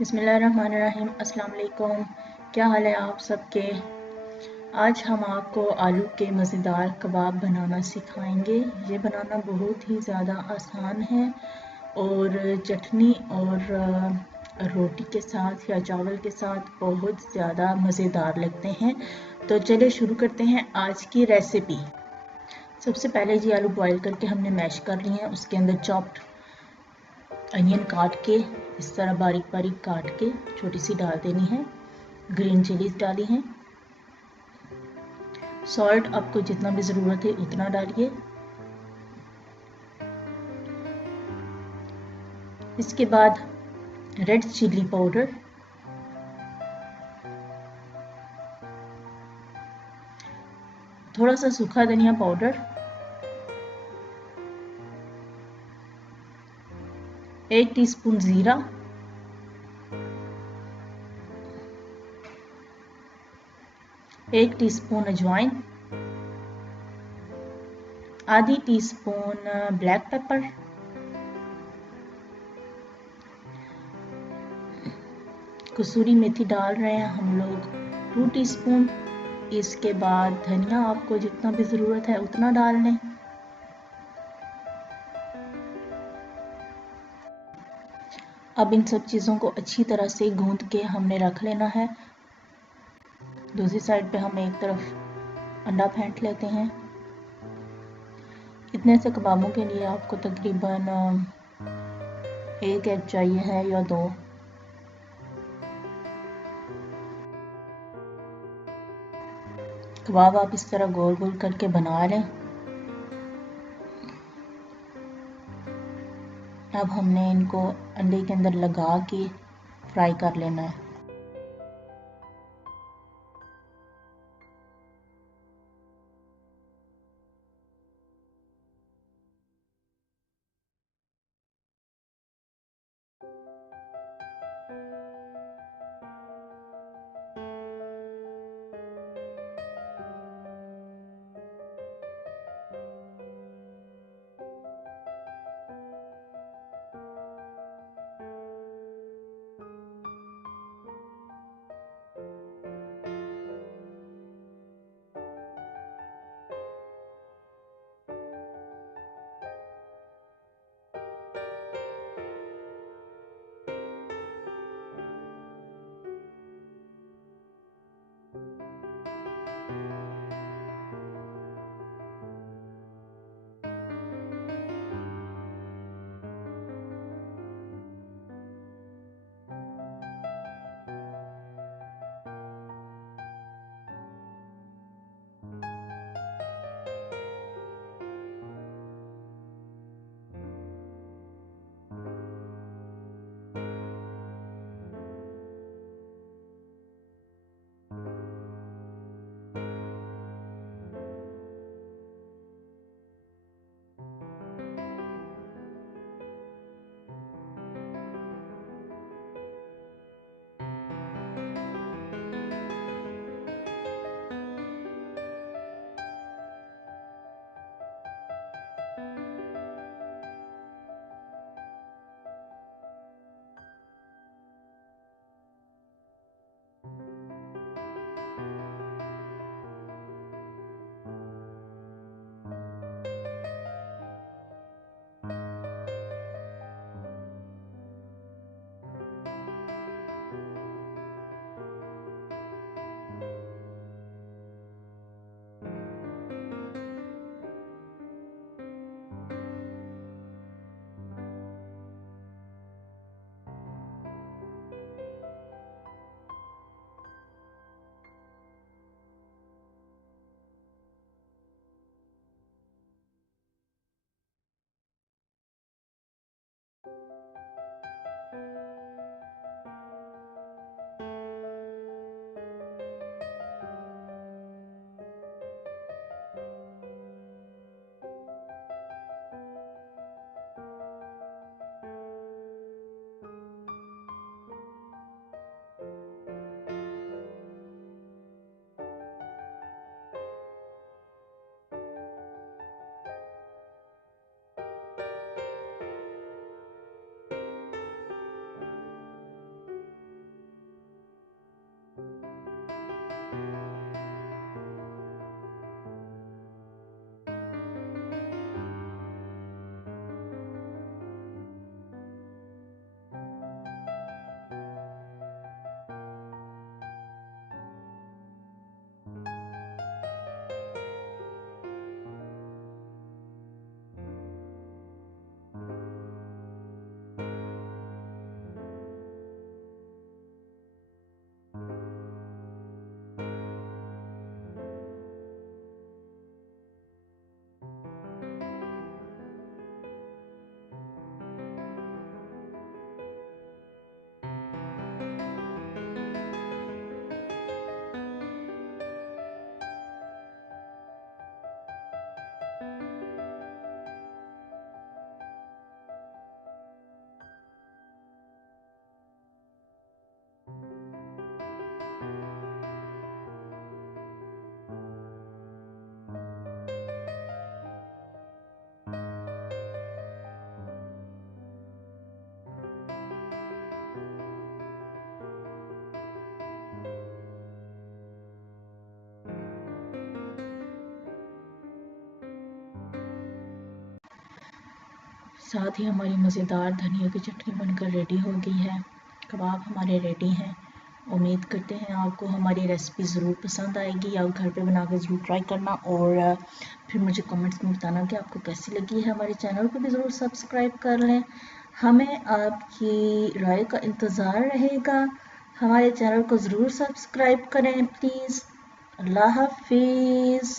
बिस्मिल्लाहिर्रहमानिर्रहीम। अस्सलाम वालेकुम। क्या हाल है आप सबके। आज हम आपको आलू के मज़ेदार कबाब बनाना सिखाएंगे। ये बनाना बहुत ही ज़्यादा आसान है और चटनी और रोटी के साथ या चावल के साथ बहुत ज़्यादा मज़ेदार लगते हैं। तो चलिए शुरू करते हैं आज की रेसिपी। सबसे पहले जी आलू बॉईल करके हमने मैश कर लिए हैं। उसके अंदर चॉप्ड अनियन काट के इस तरह बारीक बारीक काट के छोटी सी डाल देनी है। ग्रीन चिलीज डाली हैं। सॉल्ट आपको जितना भी ज़रूरत है उतना डालिए। इसके बाद रेड चिली पाउडर, थोड़ा सा सूखा धनिया पाउडर, 1 टीस्पून ज़ीरा, एक टीस्पून अजवाइन, आधी टीस्पून ब्लैक पेपर, कसूरी मेथी डाल रहे हैं हम लोग 2 टीस्पून। इसके बाद धनिया आपको जितना भी ज़रूरत है उतना डाल लें। अब इन सब चीज़ों को अच्छी तरह से गूंद के हमने रख लेना है। दूसरी साइड पे हम एक तरफ अंडा फेंट लेते हैं। इतने से कबाबों के लिए आपको तकरीबन 1 एग चाहिए है या 2। कबाब आप इस तरह गोल गोल करके बना लें। अब हमने इनको अंडे के अंदर लगा के फ्राई कर लेना है। साथ ही हमारी मज़ेदार धनिया की चटनी बनकर रेडी हो गई है। कबाब हमारे रेडी हैं। उम्मीद करते हैं आपको हमारी रेसिपी ज़रूर पसंद आएगी। आप घर पे बना के ज़रूर ट्राई करना और फिर मुझे कमेंट्स में बताना कि आपको कैसी लगी है। हमारे चैनल को भी ज़रूर सब्सक्राइब कर लें। हमें आपकी राय का इंतज़ार रहेगा। हमारे चैनल को ज़रूर सब्सक्राइब करें प्लीज़। अल्लाह हाफिज़।